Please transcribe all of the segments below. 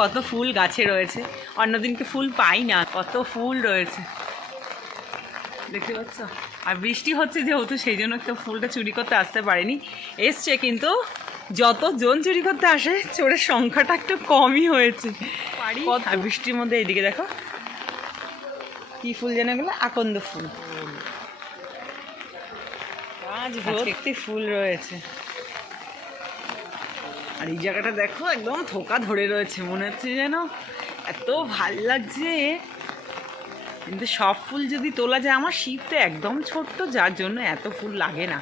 কত ফুল গাছে রয়েছে, অন্যদিনকে ফুল পাই না, কত ফুল রয়েছে দেখতে পাচ্ছ। আর বৃষ্টি হচ্ছে যেহেতু সেই জন্য কেউ ফুলটা চুরি করতে আসতে পারেনি, এসছে, কিন্তু যতজন চুরি করতে আসে চোরের সংখ্যাটা একটু কমই হয়েছে। আর বৃষ্টির মধ্যে এইদিকে দেখো কি ফুল যেন এগুলো, আকন্দ ফুল, আজ ভর্তি ফুল রয়েছে। আর এই জায়গাটা দেখো একদম থোকা ধরে রয়েছে, মনে হচ্ছে যেন এত ভাল লাগছে। কিন্তু সব ফুল যদি তোলা যায়, আমার শীত তো একদম ছোট্ট, যার জন্য এত ফুল লাগে না,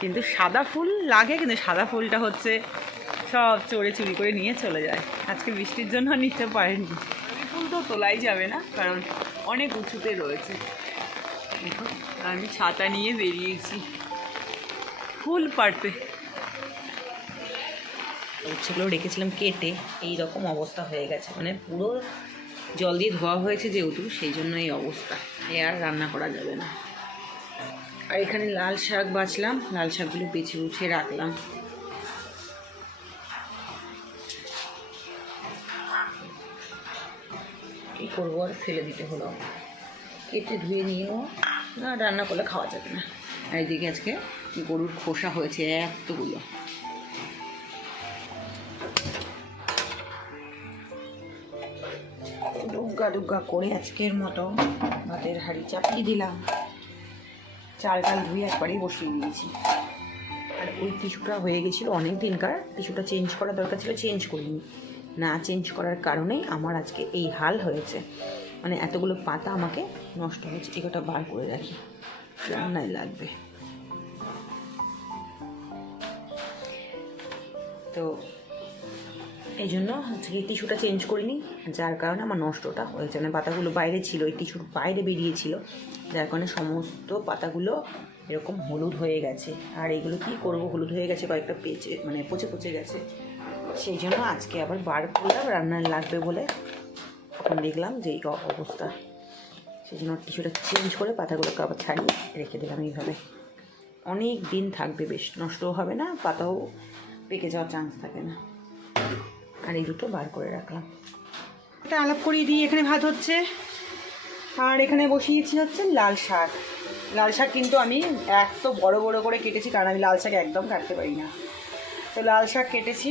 কিন্তু সাদা ফুল লাগে, কিন্তু সাদা ফুলটা হচ্ছে সব চোরে চুরি করে নিয়ে চলে যায়। আজকে বৃষ্টির জন্য নিতে পারেনি। ফুল তো তোলাই যাবে না, কারণ অনেক উঁচুতে রয়েছে। দেখো আমি ছাতা নিয়ে বেরিয়েছি ফুল পাড়তে। উচ্ছেগুলো রেখেছিলাম কেটে, এই রকম অবস্থা হয়ে গেছে, মানে পুরো জল দিয়ে ধোয়া হয়েছে যেহেতু, সেই জন্য এই অবস্থা, এ আর রান্না করা যাবে না। আর এখানে লাল শাক বাছলাম, লাল শাকগুলো বেছে উঠে রাখলাম। কী করবো, আর ফেলে দিতে হলো, কেটে ধুয়ে নিয়েও না, রান্না করলে খাওয়া যাবে না। আর এদিকে আজকে গরুর খোসা হয়েছে এতগুলো, ডুগা ডুগা করে আজকের মতো ভাতের হাঁড়ি চাপিয়ে দিলাম। চাল ডাল ধুয়ে একবারেই বসিয়ে দিয়েছি। আর ওই টিস্যুটা হয়ে গেছিলো অনেক দিনকার, টিস্যুটা চেঞ্জ করা দরকার ছিল, চেঞ্জ করিনি। না চেঞ্জ করার কারণেই আমার আজকে এই হাল হয়েছে, মানে এতগুলো পাতা আমাকে নষ্ট হয়েছে। এগুলোটা বার করে রাখি, রান্নায় লাগবে। তো এই জন্য আজকে টিস্যুটা চেঞ্জ করিনি, যার কারণে আমার নষ্টটা হয়েছে। মানে পাতাগুলো বাইরে ছিল, এই টিস্যুর বাইরে বেরিয়েছিল, যার কারণে সমস্ত পাতাগুলো এরকম হলুদ হয়ে গেছে। আর এগুলো কী করবো, হলুদ হয়ে গেছে, কয়েকটা পচে পচে গেছে, সেই জন্য আজকে আবার বার করলাম, রান্নায় লাগবে বলে। তখন দেখলাম যে এই অবস্থা, সেই জন্য টিস্যুটা চেঞ্জ করে পাতাগুলোকে আবার ছাড়িয়ে রেখে দিলাম। এইভাবে অনেক দিন থাকবে, বেশ নষ্টও হবে না, পাতাও পেকে যাওয়ার চান্স থাকে না। আর এই দুটো বার করে রাখলাম। এটা আলাপ করিয়ে দিই, এখানে ভাত হচ্ছে, আর এখানে বসিয়েছি হচ্ছে লাল শাক। লাল শাক কিন্তু আমি এত বড় বড় করে কেটেছি, কারণ আমি লাল শাক একদম কাটতে পারি না। তো লাল শাক কেটেছি,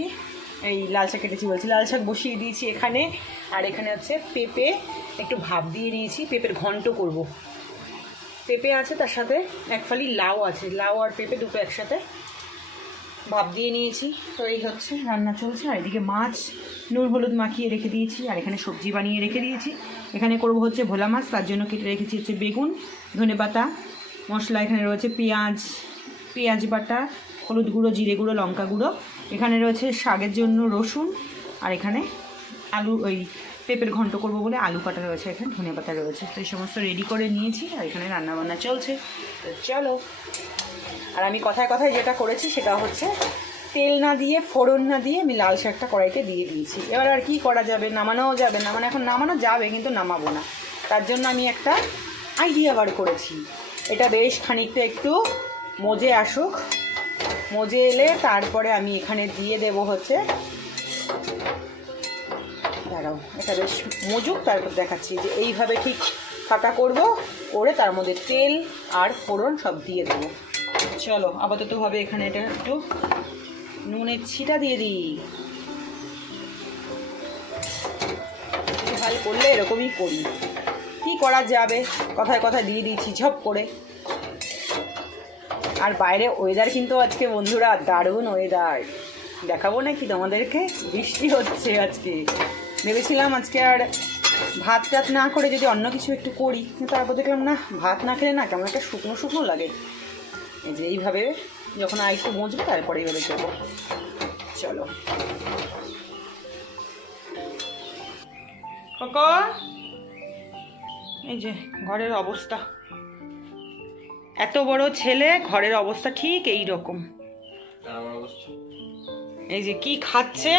লাল শাক বসিয়ে দিয়েছি এখানে। আর এখানে হচ্ছে পেঁপে একটু ভাপ দিয়ে নিয়েছি, পেঁপের ঘন্ট করব। পেঁপে আছে, তার সাথে এক ফালি লাউ আছে, লাউ আর পেঁপে দুটো একসাথে ভাপ দিয়ে নিয়েছি। তো এই হচ্ছে রান্না চলছে। আর এদিকে মাছ নুন হলুদ মাখিয়ে রেখে দিয়েছি, আর এখানে সবজি বানিয়ে রেখে দিয়েছি। এখানে করব হচ্ছে ভোলা মাছ, তার জন্য কেটে রেখেছি হচ্ছে বেগুন, ধনেপাতা, মশলা এখানে রয়েছে পেঁয়াজ বাটা, হলুদ গুঁড়ো, জিরে গুঁড়ো, লঙ্কা গুঁড়ো। এখানে রয়েছে শাকের জন্য রসুন, আর এখানে আলু, ওই পেঁপের ঘন্ট করব বলে আলু কাটা রয়েছে, এখানে ধনেপাতা রয়েছে। তো এই সমস্ত রেডি করে নিয়েছি, আর এখানে রান্নাবান্না চলছে। তো চলো। আর আমি কথায় কথায় যেটা করেছি সেটা হচ্ছে তেল না দিয়ে, ফোড়ন না দিয়ে আমি লাল শাকটা কড়াইতে দিয়ে দিয়েছি। এবার আর কি করা যাবে, নামানোও যাবে না, মানে এখন নামানো যাবে কিন্তু নামাবো না। তার জন্য আমি একটা আইডিয়া বার করেছি। এটা বেশ খানিকটা একটু মজে আসুক, মজে এলে তারপরে আমি এখানে দিয়ে দেব হচ্ছে, দাঁড়াও এটা বেশ মজুক, তারপর দেখাচ্ছি যে এইভাবে ঠিক ফাঁকা করব, করে তার মধ্যে তেল আর ফোড়ন সব দিয়ে দেবো। চলো আপাততভাবে এখানে এটা একটু নুনের ছিটা দিয়ে দিই। ভালো করলে এরকমই করি, কি করা যাবে, কথায় কথায় দিয়ে দিয়েছি ঝপ করে। আর বাইরে ওয়েদার কিন্তু আজকে বন্ধুরা দারুণ ওয়েদার, দেখাবো নাকি তোমাদেরকে, বৃষ্টি হচ্ছে আজকে। ভেবেছিলাম আজকে আর ভাত টাত না করে যদি অন্য কিছু একটু করি, কিন্তু তারপর দেখলাম না, ভাত না খেলে না কেমন একটা শুকনো শুকনো লাগে। এই যে এইভাবে যখন আরেকটু মজবে তারপরে এইভাবে দেবো। চলো কাকা, এই যে ঘরের অবস্থা, এত বড় ছেলে, ঘরের অবস্থা ঠিক এই রকম। এই যে কি খাচ্ছে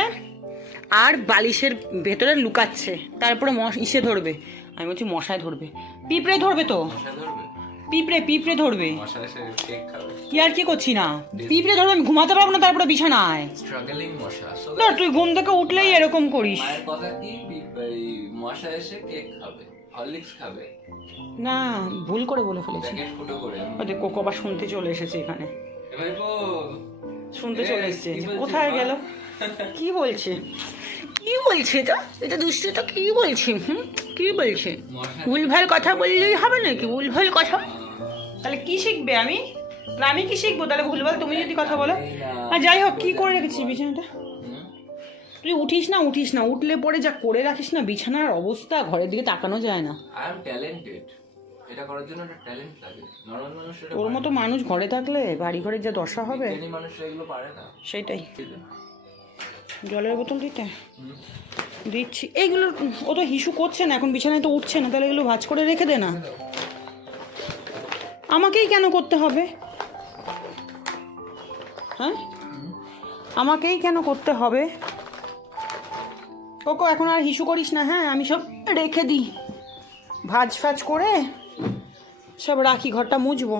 আর বালিশের ভেতরে লুকাচ্ছে, তারপরে ইসে ধরবে, আমি বলছি মশায় ধরবে, পিঁপড়ে ধরবে, তো পিঁপড়ে পিঁপড়ে ধরবে। মশা এসে কেক খাবে। কি আর কি করছি না, পিঁপড়ে ধরবে, আমি ঘুমাতে পারবো না তারপরে বিছানায়। স্ট্রাগলিং মশা। না তুই ঘুম থেকে উঠলেই এরকম করিস। মায়ের কথা কি, এই মশা এসে কেক খাবে, হরলিক্স খাবে। না ভুল করে বলে ফেলেছি। প্যাকেট ফুটো করে। ওই কোকো আবার শুনতে চলে এসেছে এখানে, এ ভাইপো শুনতে চলে এসেছে। কি বলছিস, কোথায় মা? গেল? কি বলছে, কি বলছে তো? এটা দুষ্টু তো কি বলছে? কি বলছে? ভুলভাল কথা বললেই হবে নাকি? ভুলভাল কথা তাহলে কি শিখবে? আমি না আমি কি শিখবো তাহলে ভুলভাল? তুমি যদি কথা বলো। আর যাই হোক, কি করে রেখেছিস বিছানাটা? তুই উঠিস না, উঠিস না, উঠলে পরে যা করে রাখিস না বিছানার অবস্থা, ঘরের দিকে তাকানো যায় না। আই এম ট্যালেন্টেড, এটা করার জন্য একটা ট্যালেন্ট লাগে। নরমাল মানুষ এটা তোর মতো মানুষ ঘরে থাকলে বাড়ি ঘরের যা দশা হবে, বিজ্ঞানী মানুষরা এগুলো পারে না। সেটাই। জলের বোতল দিতে দিচ্ছি। এইগুলো ও তো হিসু করছে না এখন, বিছানায় তো উঠছে না, তাহলে এগুলো ভাঁজ করে রেখে দে না। আমাকেই কেন করতে হবে? হ্যাঁ আমাকেই কেন করতে হবে? কোকো এখন আর হিসু করিস না, হ্যাঁ আমি সব রেখে দিই, ভাজ ফাজ করে সব রাখি, ঘরটা মুছবো।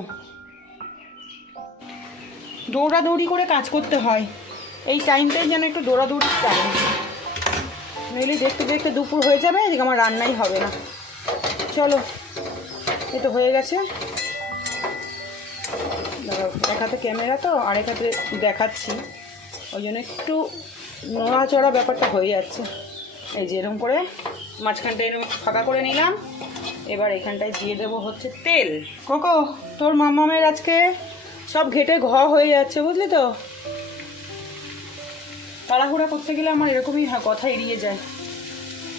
দৌড়াদৌড়ি করে কাজ করতে হয়, এই টাইমটাই যেন একটু দৌড়াদৌড়ির টাইম, নইলে দেখতে দেখতে দুপুর হয়ে যাবে, এদিকে আমার রান্নাই হবে না। চলো এই তো হয়ে গেছে। এক হাতে ক্যামেরা তো, আরেক হাতে দেখাচ্ছি, ওই জন্য একটু নড়াচড়া ব্যাপারটা হয়ে যাচ্ছে। এই যে এরকম করে মাঝখানটায় এরকম ফাঁকা করে নিলাম, এবার এখানটায় দিয়ে দেবো হচ্ছে তেল। কোকো তোর মামামের আজকে সব ঘেটে ঘ হয়ে যাচ্ছে, বুঝলি তো? তাড়াহুড়া করতে গেলে আমার এরকমই কথা এড়িয়ে যায়।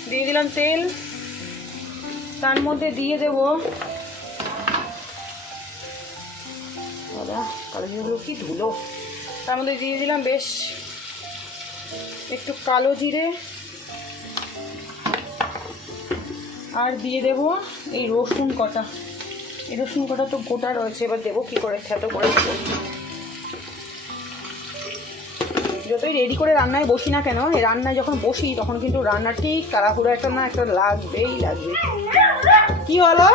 দিয়ে দিলাম তেল, তার মধ্যে দিয়ে দেবো দাদা কালো জিরেগুলো কি ধুলো, তার মধ্যে দিয়ে দিলাম বেশ একটু কালো জিরে, আর দিয়ে দেবো এই রসুন কটা। এই রসুন কটা তো গোটা রয়েছে, এবার দেবো কী করে, খেতে করে দেবো। যতই রেডি করে রান্নায় বসি না কেন, এই রান্নায় যখন বসি তখন কিন্তু রান্না ঠিক তাড়াহুড়ো একটা না একটা লাগবেই লাগবে। কি হলো?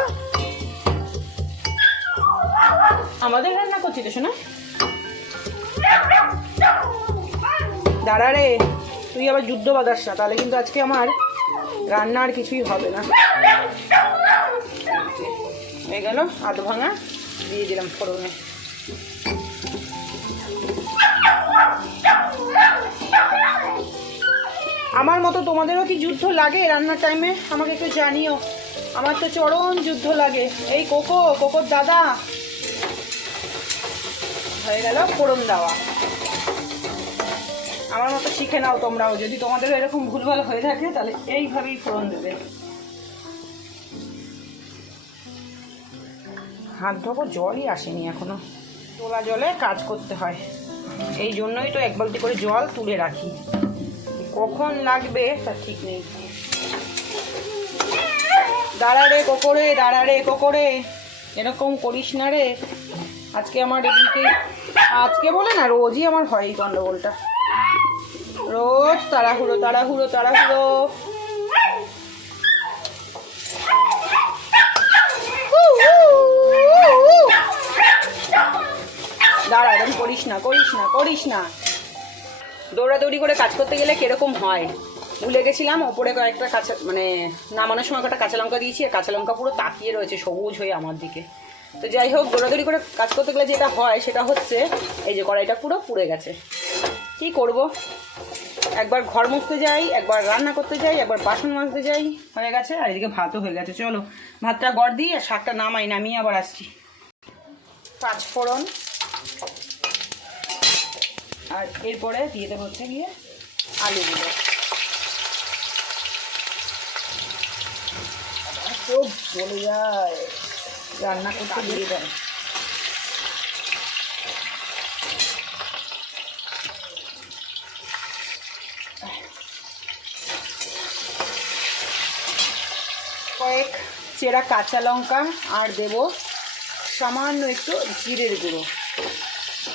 আমাদের রান্না করছি তো শোনা, দাঁড়া রে, তুই আবার যুদ্ধ বাঁধাস না, তাহলে কিন্তু আজকে আমার রান্না আর কিছুই হবে না। হয়ে গেল আধ ভাঙা, দিয়ে দিলাম ফোড়নে। আমার মতো তোমাদেরও কি যুদ্ধ লাগে রান্নার টাইমে? আমাকে একটু জানিও, আমার তো চরম যুদ্ধ লাগে। এই কোকোর দাদা হয়ে গেল ফোড়ন দেওয়া। আমার মতো শিখে নাও তোমরাও, যদি তোমাদেরও এরকম ভুলভাল হয়ে থাকে তাহলে এইভাবেই ফোড়ন দেবে। হাত ধোবো, জলই আসেনি এখনো, তোলা জলে কাজ করতে হয়, এই জন্যই তো এক বালতি করে জল তুলে রাখি, কখন লাগবে তার ঠিক নেই। দাঁড়া রে কোকরে, দাঁড়া রে কোকরে, এরকম করিস না রে। আজকে আমার এদিকে, আজকে বলে না রোজই আমার হয় এই গন্ডগোলটা, রোজ তাড়াহুড়ো তাড়াহুড়ো তাড়াহুড়ো। দাঁড়া, এরকম করিস না করিস না করিস না। দৌড়াদৌড়ি করে কাজ করতে গেলে কিরকম হয় ভুলে গেছিলাম। ওপরে কয়েকটা কাঁচা, মানে নামানোর সময় কয়েকটা কাঁচা লঙ্কা দিয়েছি, আর কাঁচা লঙ্কা পুরো তাকিয়ে রয়েছে সবুজ হয়ে আমার দিকে। তো যাই হোক, দৌড়াদৌড়ি করে কাজ করতে গেলে যেটা হয় সেটা হচ্ছে এই যে কড়াইটা পুরো পুড়ে গেছে। কি করব, একবার ঘর মুছতে যাই, একবার রান্না করতে যাই, একবার বাসন মাজতে যাই, হয়ে গেছে। আর এদিকে ভাতও হয়ে গেছে। চলো ভাতটা গড় দিই আর শাকটা নামাই, নামিয়ে আবার আসছি। 5 ফোড়ন, আর এরপরে দিয়ে দেবো হচ্ছে গিয়ে আলুগুলো। খুব চলে যায় রান্না করতে দিয়ে দেয়। কয়েক চেরা কাঁচা লঙ্কা, আর দেব সামান্য একটু জিরের গুঁড়ো।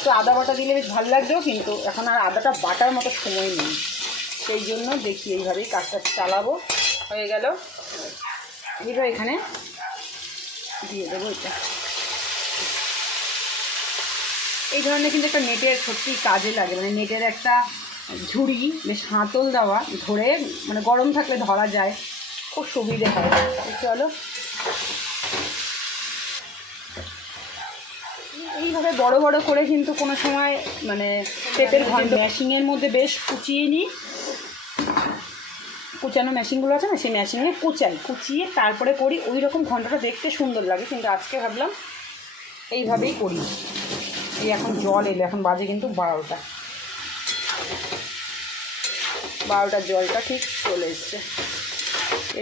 তো আদা বাটা দিলে বেশ ভালো লাগবেও, কিন্তু এখন আর আদাটা বাটার মতো সময় নেই, সেই জন্য দেখি এইভাবেই কাজটা চালাবো। হয়ে গেল, এবার এখানে দিয়ে দেবো এটা এই ধরনের কিন্তু একটা নেটের সত্যি কাজে লাগে, মানে নেটের একটা ঝুড়ি বেশ হাতল দেওয়া, ধরে মানে গরম থাকলে ধরা যায়, খুব সুবিধে হয়। চলো এইভাবে বড় বড় করে কিন্তু কোনো সময় মানে পেঁপের ঘন্ট মেশিনের মধ্যে বেশ কুচিয়ে নিই, কুচানো মেশিনগুলো আছে না, সেই মেশিনে কুচিয়ে তারপরে করি। ওই রকম ঘন্টটা দেখতে সুন্দর লাগে, কিন্তু আজকে ভাবলাম এইভাবেই করি। এই এখন জল এলো, এখন বাজে কিন্তু 12টার জলটা ঠিক চলে এসছে।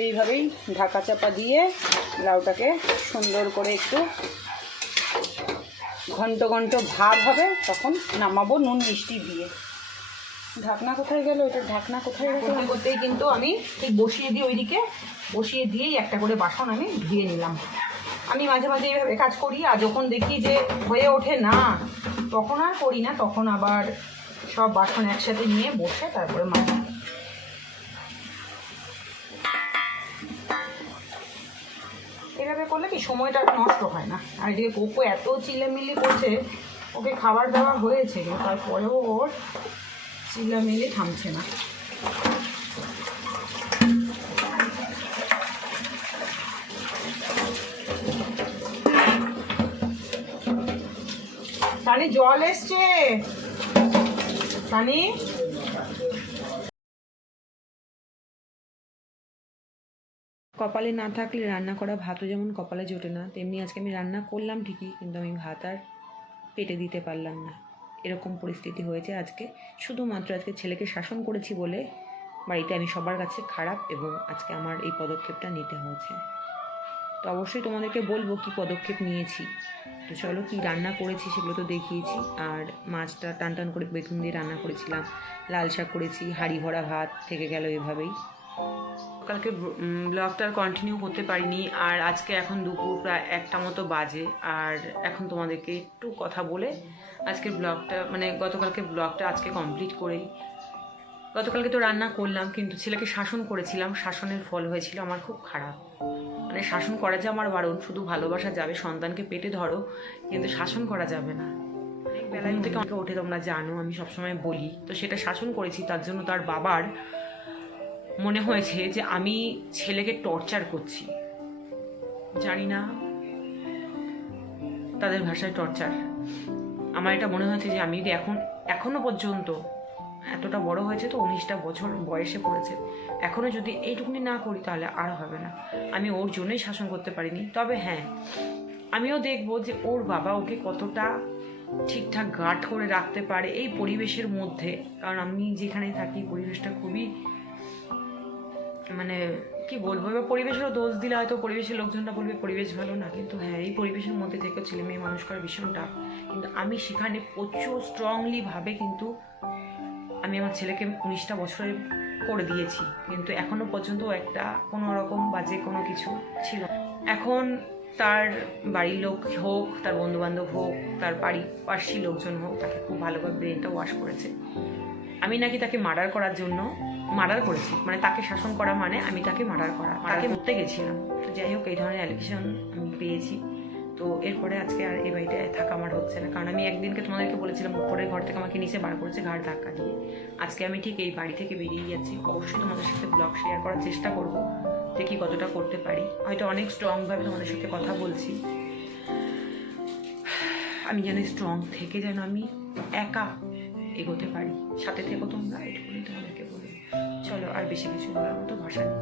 এইভাবেই ঢাকা চাপা দিয়ে লাউটাকে সুন্দর করে একটু ঘন্ট ঘন্ট ভাব হবে, তখন নামাবো নুন মিষ্টি দিয়ে। ঢাকনা কোথায় গেল? এটা ঢাকনা কোথায় গেল? করতে করতেই কিন্তু আমি ঠিক বসিয়ে দিই, ওইদিকে বসিয়ে দিয়েই একটা করে বাসন আমি ধুয়ে নিলাম। আমি মাঝে মাঝে এইভাবে কাজ করি, আর যখন দেখি যে হয়ে ওঠে না তখন আর করি না, তখন আবার সব বাসন একসাথে নিয়ে বসে তারপরে মাজি। এভাবে করলে কি সময়টা নষ্ট হয় না। আর এদিকে কোকো এত চিল্লামিল্লি করছে, ওকে খাবার দেওয়া হয়েছে কিন্তু তারপরেও ওর চিল্লামিল্লি থামছে না। সানি জল এসছে, সানি কপালে না থাকলে রান্না করা ভাতও যেমন কপালে জোটে না, তেমনি আজকে আমি রান্না করলাম ঠিকই, কিন্তু আমি ভাত আর পেটে দিতে পারলাম না। এরকম পরিস্থিতি হয়েছে আজকে। শুধুমাত্র আজকে ছেলেকে শাসন করেছি বলে বাড়িতে আমি সবার কাছে খারাপ, এবং আজকে আমার এই পদক্ষেপটা নিতে হয়েছে। তো অবশ্যই তোমাদেরকে বলবো কি পদক্ষেপ নিয়েছি। তো চলো, কি রান্না করেছি সেগুলো তো দেখিয়েছি। আর মাছটা টান টান করে বেগুন দিয়ে রান্না করেছিলাম, লাল শাক করেছি, হাঁড়ি ভরা ভাত থেকে গেল এভাবেই। কালকে ব্লগটা কন্টিনিউ করতে পারিনি, আর আজকে এখন দুপুর প্রায় 1টা মতো বাজে। আর এখন তোমাদেরকে একটু কথা বলে আজকের ব্লগটা, মানে গতকালকে ব্লগটা আজকে কমপ্লিট করেই। গতকালকে তো রান্না করলাম, কিন্তু ছেলেকে শাসন করেছিলাম, শাসনের ফল হয়েছিল আমার খুব খারাপ। মানে শাসন করা যে আমার বারণ, শুধু ভালোবাসা যাবে, সন্তানকে পেটে ধরো, কিন্তু শাসন করা যাবে না। বেলায় থেকে আমাকে ওঠে, তোমরা জানো আমি সবসময় বলি, তো সেটা শাসন করেছি। তার জন্য তার বাবার মনে হয়েছে যে আমি ছেলেকে টর্চার করছি, জানি না তাদের ভাষায় টর্চার। আমার এটা মনে হয়েছে যে আমি যদি এখনো পর্যন্ত এতটা বড় হয়েছে, তো 19টা বছর বয়সে পড়েছে, এখনো যদি এইটুকুনি না করি তাহলে আর হবে না। আমি ওর জন্যই শাসন করতে পারিনি। তবে হ্যাঁ, আমিও দেখবো যে ওর বাবা ওকে কতটা ঠিকঠাক গার্ড করে রাখতে পারে এই পরিবেশের মধ্যে। কারণ আমি যেখানে থাকি পরিবেশটা খুবই, মানে কি বলবো, এবার পরিবেশেরও দোষ দিলে হয়তো পরিবেশের লোকজনরা বলবে পরিবেশ ভালো না, কিন্তু হ্যাঁ, এই পরিবেশের মধ্যে থেকে ছেলে মেয়ে মানুষ করা ভীষণ টাফ। কিন্তু আমি সেখানে প্রচুর স্ট্রংলি ভাবে কিন্তু আমি আমার ছেলেকে 19টা বছরে করে দিয়েছি, কিন্তু এখনো পর্যন্ত একটা কোনো রকম বাজে কোনো কিছু ছিল। এখন তার বাড়ির লোক হোক, তার বন্ধুবান্ধব হোক, তার পারিপার্শ্বিক লোকজন হোক, তাকে খুব ভালোভাবে ব্রেনটা ওয়াশ করেছে। আমি নাকি তাকে মার্ডার করার জন্য মার্ডার করেছি, মানে তাকে শাসন করা মানে আমি তাকে মার্ডার করতে গেছিলাম। তো যাই হোক, এই ধরনের অ্যালিগেশন আমি পেয়েছি। তো এরপরে আজকে আর এই বাড়িতে থাকা আমার হচ্ছে না, কারণ আমি একদিনকে তোমাদেরকে বলেছিলাম উপরের ঘর থেকে আমাকে নিচে বার করেছে ঘাড় ধাক্কা দিয়ে। আজকে আমি ঠিক এই বাড়ি থেকে বেরিয়ে যাচ্ছি। অবশ্যই তোমাদের সাথে ব্লগ শেয়ার করার চেষ্টা করবো, দেখি কতটা করতে পারি। হয়তো অনেক স্ট্রংভাবে তোমাদের সাথে কথা বলছি, আমি যেন স্ট্রং থেকে যেন আমি একা এগোতে পারি। সাথে থেকো তোমরা, এটুকুনি তোমাদেরকে বলি। চলো, আর বেশি কিছু বলার মতো ভাষা নেই।